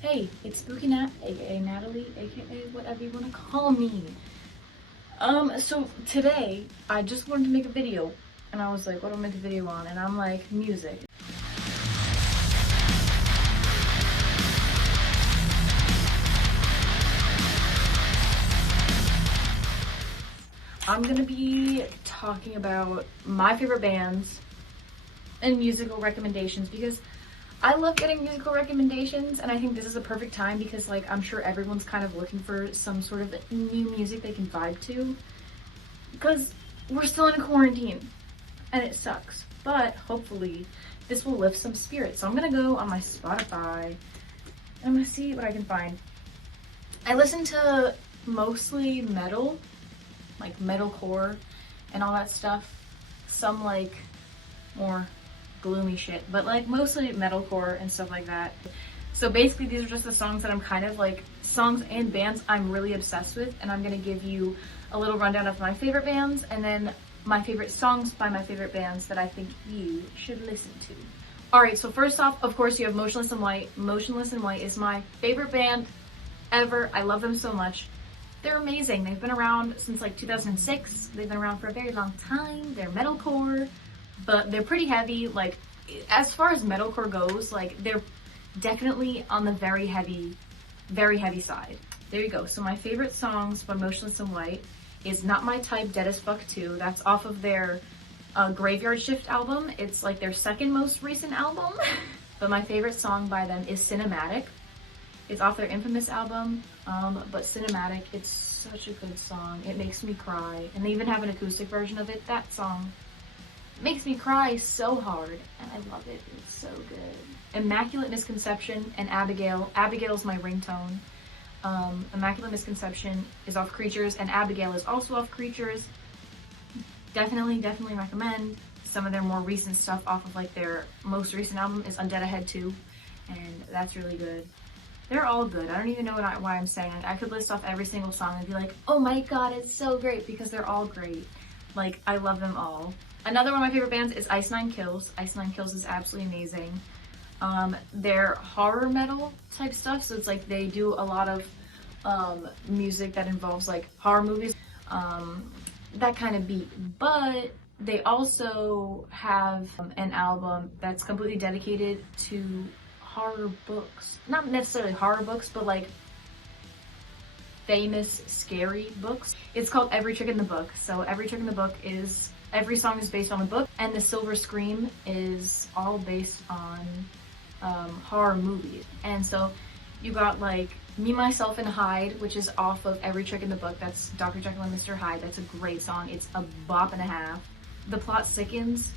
Hey, it's Spooky Nat, aka Natalie, aka whatever you want to call me. So today I just wanted to make a video, and I was like, what do I make a video on? And I'm like, music. I'm gonna be talking about my favorite bands and musical recommendations because I love getting musical recommendations, and I think this is a perfect time because, like, I'm sure everyone's kind of looking for some sort of new music they can vibe to because we're still in quarantine and it sucks, but hopefully this will lift some spirits. So I'm gonna go on my Spotify and I'm gonna see what I can find. I listen to mostly metal, like metalcore and all that stuff. Some like more gloomy shit, but like mostly metalcore and stuff like that. So basically these are just the songs that I'm kind of like, songs and bands I'm really obsessed with, and I'm gonna give you a little rundown of my favorite bands and then my favorite songs by my favorite bands that I think you should listen to. Alright, so first off, of course, you have Motionless in White. Motionless in White is my favorite band ever. I love them so much. They're amazing. They've been around since like 2006. They've been around for a very long time. They're metalcore, but they're pretty heavy. Like, as far as metalcore goes, like, they're definitely on the very heavy side. There you go. So my favorite songs by Motionless in White is Not My Type, Dead as Fuck 2. That's off of their Graveyard Shift album. It's like their second most recent album. But my favorite song by them is Cinematic. It's off their Infamous album, but Cinematic, it's such a good song. It makes me cry. And they even have an acoustic version of it. That song makes me cry so hard, and I love it. It's so good. Immaculate, Misconception, and Abigail. Abigail's my ringtone. Immaculate Misconception is off Creatures, and Abigail is also off Creatures. Definitely recommend. Some of their more recent stuff off of like their most recent album is Undead Ahead 2, and that's really good. They're all good. I don't even know why I'm saying it. I could list off every single song and be like, oh my god, it's so great, because they're all great. Like, I love them all. Another one of my favorite bands is Ice Nine Kills. Ice Nine Kills is absolutely amazing. They're horror metal type stuff, so it's like they do a lot of music that involves like horror movies, that kind of beat. But they also have an album that's completely dedicated to horror books. Not necessarily horror books, but like famous scary books. It's called Every Trick in the Book. So Every Trick in the Book is, every song is based on a book, and The Silver Scream is all based on horror movies. And so you got like Me, Myself, and Hyde, which is off of Every Trick in the Book. That's Dr. Jekyll and Mr. Hyde. That's a great song. It's a bop and a half. The Plot Sickens,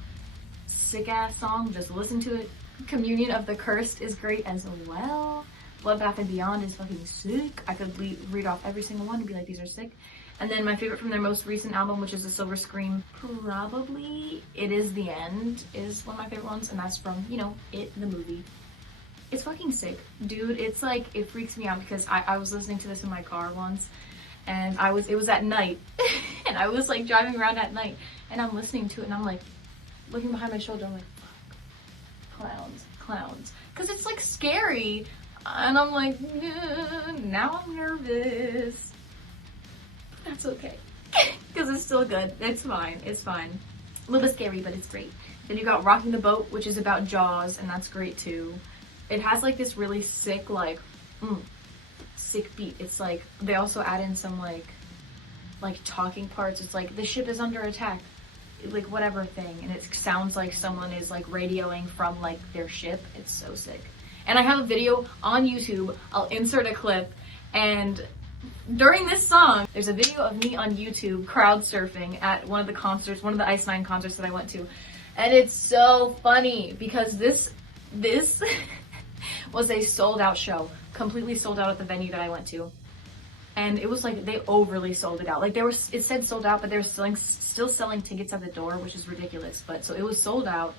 sick ass song. Just listen to it. Communion of the Cursed is great as well. Bloodbath Beyond is fucking sick. I could read off every single one and be like, these are sick. And then my favorite from their most recent album, which is The Silver Scream, probably It Is the End, is one of my favorite ones, and that's from, you know, It, the movie. It's fucking sick. Dude, it's like, it freaks me out because I was listening to this in my car once, and it was at night, and I was like driving around at night, and I'm listening to it, and I'm like, looking behind my shoulder, I'm like, clowns, because it's like scary, and I'm like, now I'm nervous. That's okay, because it's still good. It's fine. A little bit scary, but it's great. Then you got Rocking the Boat, which is about Jaws, and that's great too. It has like this really sick, like, sick beat. It's like, they also add in some like talking parts. It's like, the ship is under attack, like whatever thing, and it sounds like someone is like radioing from like their ship. It's so sick. And I have a video on YouTube. I'll insert a clip, and during this song there's a video of me on YouTube crowd surfing at one of the concerts, one of the Ice Nine concerts that I went to, and it's so funny because this was a sold out show, completely sold out at the venue that I went to. And it was like, they overly sold it out. Like, it said sold out, but they were still selling tickets at the door, which is ridiculous. But so it was sold out,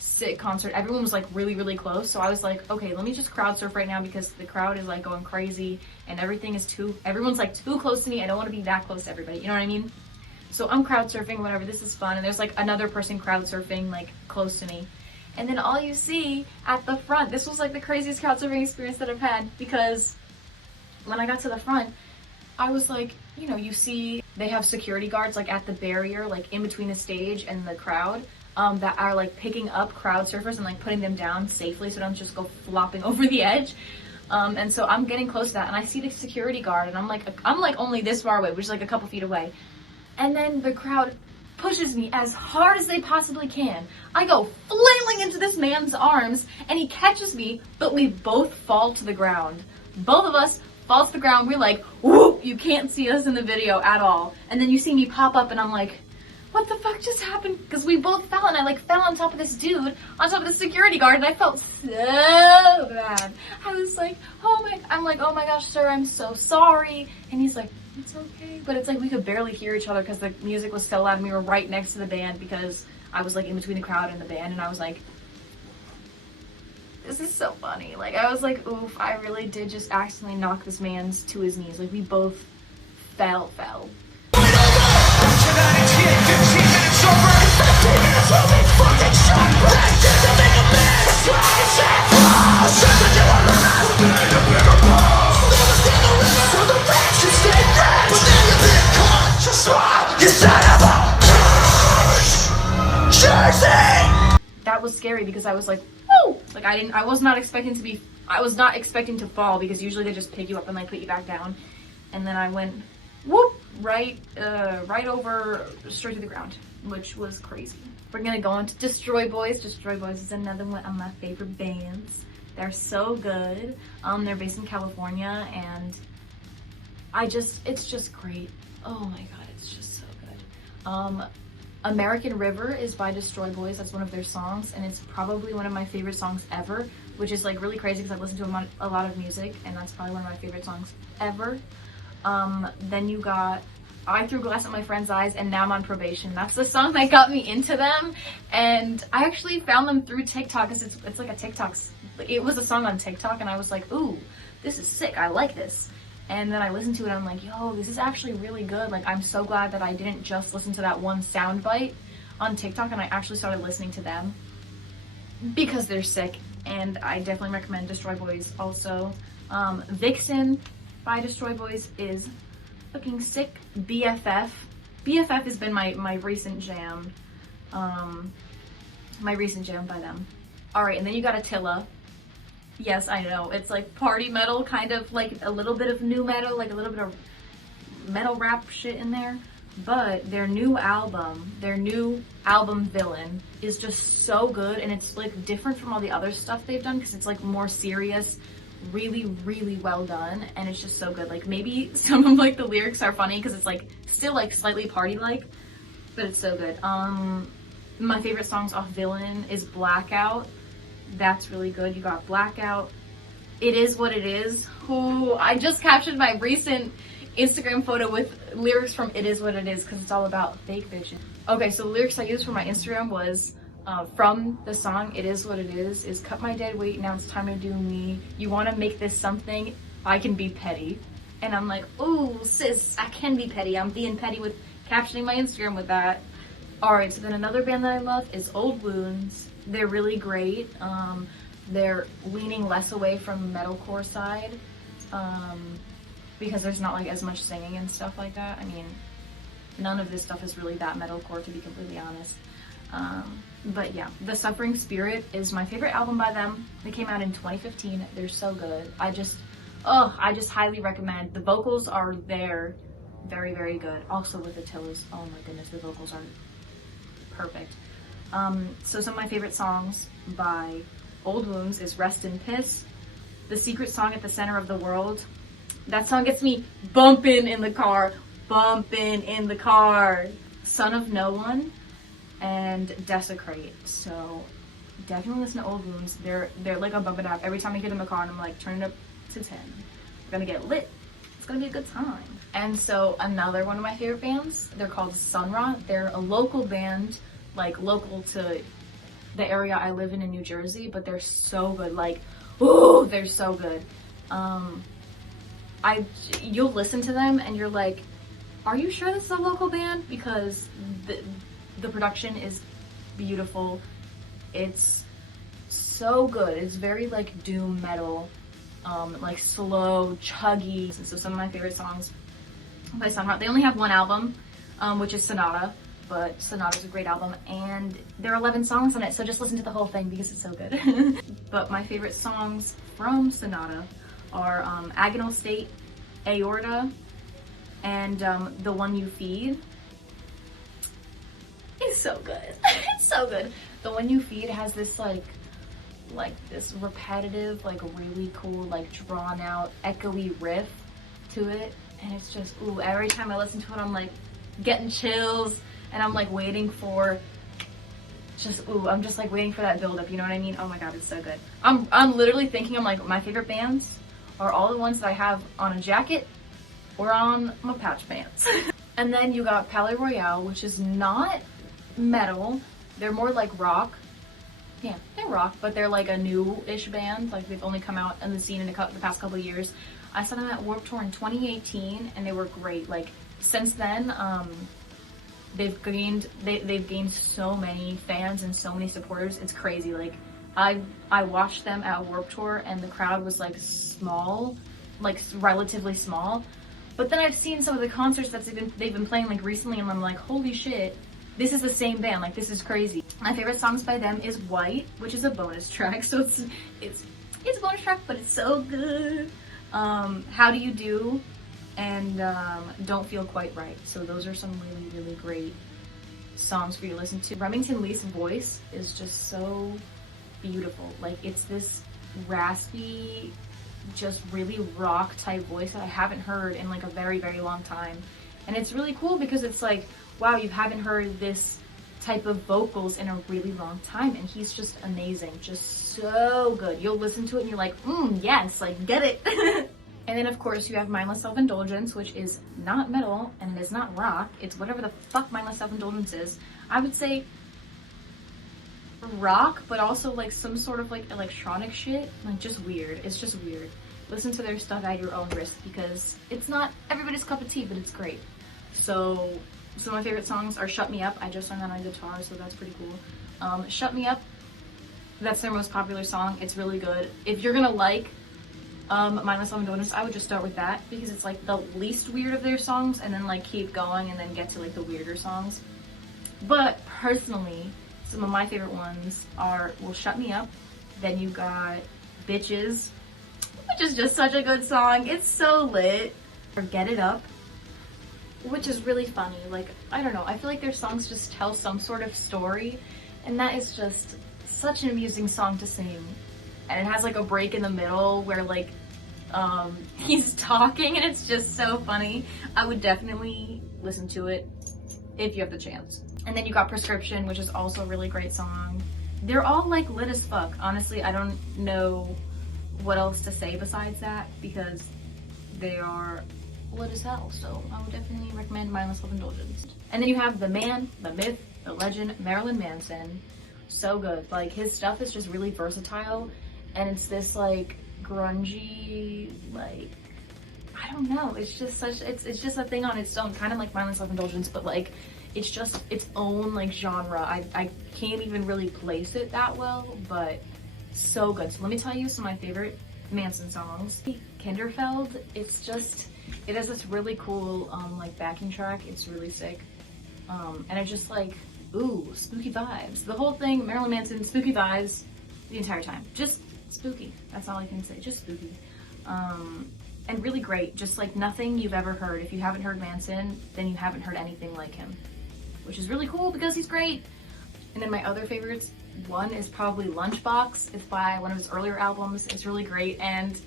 sick concert. Everyone was like really close. So I was like, okay, let me just crowd surf right now because the crowd is like going crazy and everyone's like too close to me. I don't want to be that close to everybody. You know what I mean? So I'm crowd surfing, whatever. This is fun. And there's like another person crowd surfing like close to me. And then all you see at the front, this was like the craziest crowd surfing experience that I've had, because when I got to the front, I was like, you know, you see they have security guards like at the barrier, like in between the stage and the crowd, that are like picking up crowd surfers and like putting them down safely so they don't just go flopping over the edge. And so I'm getting close to that, and I see the security guard, and I'm like only this far away, which is like a couple feet away. And then the crowd pushes me as hard as they possibly can. I go flailing into this man's arms, and he catches me, but we both fall to the ground. Both of us fall to the ground. We're like, whoop, you can't see us in the video at all. And then you see me pop up, and I'm like, what the fuck just happened? Because we both fell, and I like fell on top of this dude, on top of the security guard, and I felt so bad. I was like, I'm like, oh my gosh, sir, I'm so sorry. And he's like, it's okay. But it's like we could barely hear each other because the music was so loud, and we were right next to the band because I was like in between the crowd and the band, and I was like, this is so funny. Like, I was like, oof, I really did just accidentally knock this man to his knees. Like, we both fell. That was scary because I was like, whoa! Like I was not expecting to fall, because usually they just pick you up and like put you back down. And then I went whoop right over straight to the ground, which was crazy. We're gonna go on to Destroy Boys. Destroy Boys is another one of my favorite bands. They're so good. They're based in California, and it's just great. Oh my god, it's just so good. American River is by Destroy Boys. That's one of their songs, and it's probably one of my favorite songs ever, which is like really crazy because I listen to a lot of music, and that's probably one of my favorite songs ever. Then you got I Threw Glass at My Friend's Eyes and Now I'm on Probation. That's the song that got me into them, and I actually found them through TikTok, because it's like a TikTok. It was a song on TikTok, and I was like, ooh, this is sick. I like this. And then I listened to it, and I'm like, yo, this is actually really good. Like, I'm so glad that I didn't just listen to that one soundbite on TikTok, and I actually started listening to them, because they're sick. And I definitely recommend Destroy Boys also. Vixen by Destroy Boys is fucking sick. BFF has been my recent jam. My recent jam by them. Alright, and then you got Attila. Yes, I know, it's like party metal, kind of like a little bit of new metal, like a little bit of metal rap shit in there. But their new album Villain, is just so good, and it's like different from all the other stuff they've done, because it's like more serious, really, really well done, and it's just so good. Like, maybe some of like the lyrics are funny because it's like still like slightly party-like, but it's so good. My favorite songs off Villain is Blackout. That's really good. You got Blackout. It Is What It Is. Ooh, I just captured my recent Instagram photo with lyrics from It Is What It Is, because it's all about fake bitches. Okay, so the lyrics I used for my Instagram was from the song It Is What It Is cut my dead weight, now it's time to do me. You want to make this something, I can be petty. And I'm like, ooh, sis, I can be petty. I'm being petty with captioning my Instagram with that. Alright, so then another band that I love is Old Wounds. They're really great. They're leaning less away from the metalcore side, because there's not like as much singing and stuff like that. I mean, none of this stuff is really that metalcore, to be completely honest. But yeah, The Suffering Spirit is my favorite album by them. They came out in 2015. They're so good. I just highly recommend. The vocals are there, very, very good. Also with Attila's, oh my goodness, the vocals are perfect. So some of my favorite songs by Old Wounds is Rest in Piss, The Secret Song at the Center of the World. That song gets me bumping in the car, Son of No One, and Desecrate. So definitely listen to Old Wounds. They're like a bump it up. Every time I get in the car and I'm like, turn it up to 10. We're gonna get lit. It's gonna be a good time. And so another one of my favorite bands, they're called Sun Ra. They're a local band, like local to the area I live in New Jersey, but they're so good. Like, ooh, they're so good. You'll listen to them and you're like, are you sure this is a local band? Because the production is beautiful. It's so good. It's very like doom metal, like slow, chuggy. And so some of my favorite songs by Sunrot, they only have one album, which is Sonata, but Sonata's a great album, and there are 11 songs on it, so just listen to the whole thing because it's so good. But my favorite songs from Sonata are Agonal State, Aorta, and The One You Feed. It's so good. It's so good. The One You Feed has this like this repetitive, like really cool, like drawn out, echoey riff to it, and it's just, ooh, every time I listen to it, I'm like getting chills, and I'm like waiting for I'm just like waiting for that build up, you know what I mean? Oh my god, it's so good. I'm literally thinking, I'm like, my favorite bands are all the ones that I have on a jacket or on my patch pants. And then you got Palais Royale, which is not metal. They're more like rock. Yeah, they're rock, but they're like a new-ish band. Like they've only come out in the scene in the past couple of years. I saw them at Warped Tour in 2018, and they were great. Like since then, they've gained so many fans and so many supporters. It's crazy. Like I watched them at Warped Tour, and the crowd was like small, like relatively small. But then I've seen some of the concerts that they've been playing like recently, and I'm like, holy shit, this is the same band. Like this is crazy. My favorite songs by them is White, which is a bonus track. So it's a bonus track, but it's so good. How Do You Do, and Don't Feel Quite Right. So those are some really, really great songs for you to listen to. Remington Lee's voice is just so beautiful. Like it's this raspy, just really rock type voice that I haven't heard in like a very, very long time. And it's really cool because it's like, wow, you haven't heard this type of vocals in a really long time, and he's just amazing, just so good. You'll listen to it and you're like, yes, like get it. And then of course you have Mindless Self-Indulgence, which is not metal and it is not rock. It's whatever the fuck Mindless Self-Indulgence is. I would say rock, but also like some sort of like electronic shit, like just weird. It's just weird. Listen to their stuff at your own risk because it's not everybody's cup of tea, but it's great. So some of my favorite songs are Shut Me Up. I just sung that on guitar, so that's pretty cool. Shut Me Up, that's their most popular song. It's really good. If you're gonna like Mindless Self-Indulgence, I would just start with that because it's like the least weird of their songs, and then like keep going and then get to like the weirder songs. But personally, some of my favorite ones are, well, Shut Me Up, then you got Bitches, which is just such a good song. It's so lit. Or Get It Up, which is really funny. Like, I don't know, I feel like their songs just tell some sort of story, and that is just such an amusing song to sing. And it has like a break in the middle where like he's talking, and it's just so funny. I would definitely listen to it if you have the chance. And then you got Prescription, which is also a really great song. They're all like lit as fuck. Honestly, I don't know what else to say besides that because they are lit as hell. So I would definitely recommend Mindless Self-Indulgence. And then you have the man, the myth, the legend, Marilyn Manson. So good. Like his stuff is just really versatile, and it's this like grungy, like, I don't know, it's just such, it's just a thing on its own, kind of like Mindless Self-Indulgence, but like it's just its own like genre. I can't even really place it that well, but so good. So let me tell you some of my favorite Manson songs. Kinderfeld, it's just, it has this really cool like backing track. It's really sick, and it's just like, ooh, spooky vibes. The whole thing, Marilyn Manson, spooky vibes the entire time. Just spooky. That's all I can say. Just spooky. And really great. Just like nothing you've ever heard. If you haven't heard Manson, then you haven't heard anything like him, which is really cool because he's great. And then my other favorites, one is probably Lunchbox. It's by one of his earlier albums. It's really great. And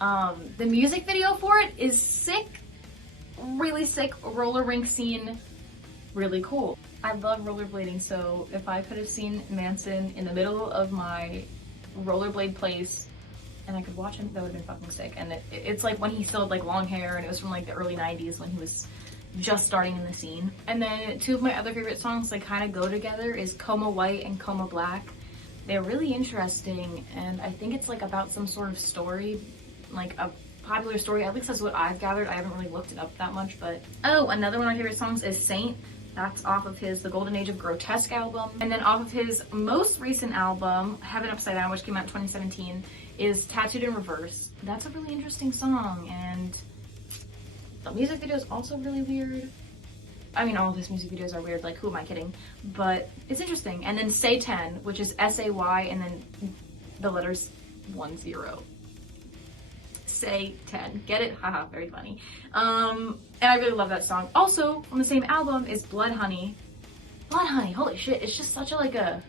the music video for it is sick. Really sick. Roller rink scene. Really cool. I love rollerblading, so if I could have seen Manson in the middle of my rollerblade place and I could watch him, that would have been fucking sick. And it's like when he still had like long hair, and it was from like the early 90s when he was just starting in the scene. And then two of my other favorite songs that kind of go together is Coma White and Coma Black. They're really interesting, and I think it's like about some sort of story, like a popular story. At least that's what I've gathered. I haven't really looked it up that much, but oh, another one of my favorite songs is Saint. That's off of his The Golden Age of Grotesque album. And then off of his most recent album, Heaven Upside Down, which came out in 2017, is Tattooed in Reverse. That's a really interesting song, and the music video is also really weird. I mean, all of his music videos are weird, like, who am I kidding? But it's interesting. And then Say 10, which is S-A-Y, and then the letters 10. Say 10. Get it? Haha, very funny. And I really love that song. Also, on the same album is Blood Honey. Blood Honey, holy shit, it's just such a, like a,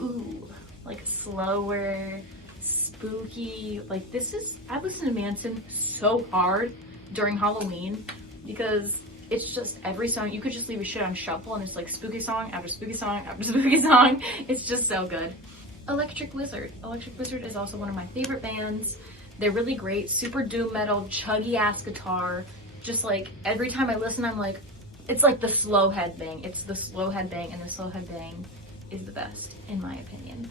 ooh, like slower, spooky, like this is, I listened to Manson so hard during Halloween because it's just every song, you could just leave a shit on shuffle and it's like spooky song after spooky song after spooky song. It's just so good. Electric Lizard. Electric Lizard is also one of my favorite bands. They're really great, super doom metal, chuggy ass guitar. Just like every time I listen, I'm like, it's like the slow headbang. It's the slow headbang, and the slow headbang is the best, in my opinion.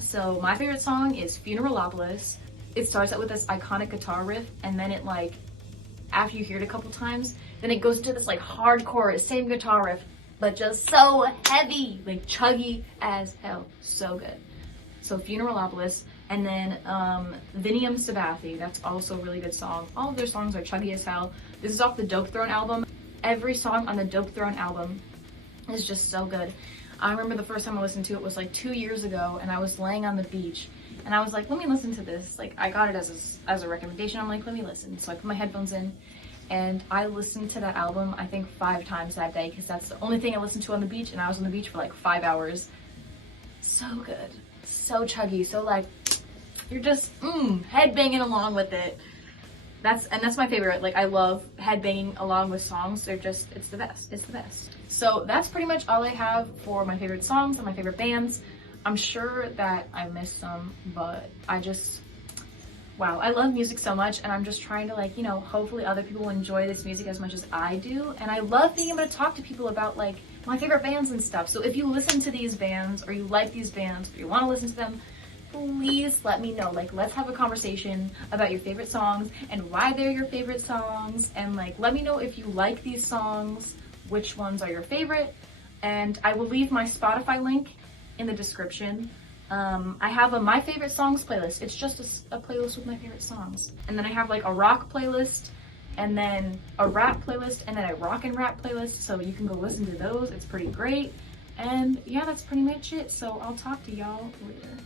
So my favorite song is Funeralopolis. It starts out with this iconic guitar riff, and then it like, after you hear it a couple times, then it goes into this like hardcore, same guitar riff, but just so heavy, like chuggy as hell. So good. So Funeralopolis. And then Vinium Sabbathi, that's also a really good song. All of their songs are chuggy as hell. This is off the Dope Throne album. Every song on the Dope Throne album is just so good. I remember the first time I listened to it was like 2 years ago, and I was laying on the beach, and I was like, let me listen to this. Like, I got it as a recommendation. I'm like, let me listen. So I put my headphones in, and I listened to that album, I think 5 times that day, because that's the only thing I listened to on the beach, and I was on the beach for like 5 hours. So good. So chuggy. So like, you're just headbanging along with it. That's my favorite. Like, I love headbanging along with songs. They're just, it's the best. It's the best. So that's pretty much all I have for my favorite songs and my favorite bands. I'm sure that I missed some, but wow, I love music so much, and I'm just trying to, like, you know, hopefully other people will enjoy this music as much as I do. And I love being able to talk to people about, like, my favorite bands and stuff. So if you listen to these bands, or you like these bands, or you want to listen to them, please let me know. Like, let's have a conversation about your favorite songs and why they're your favorite songs, and like, let me know if you like these songs, which ones are your favorite, and I will leave my Spotify link in the description. I have a My Favorite Songs playlist. It's just a playlist with my favorite songs. And then I have like a rock playlist, and then a rap playlist, and then a rock and rap playlist, so you can go listen to those. It's pretty great. And yeah, that's pretty much it. So I'll talk to y'all later.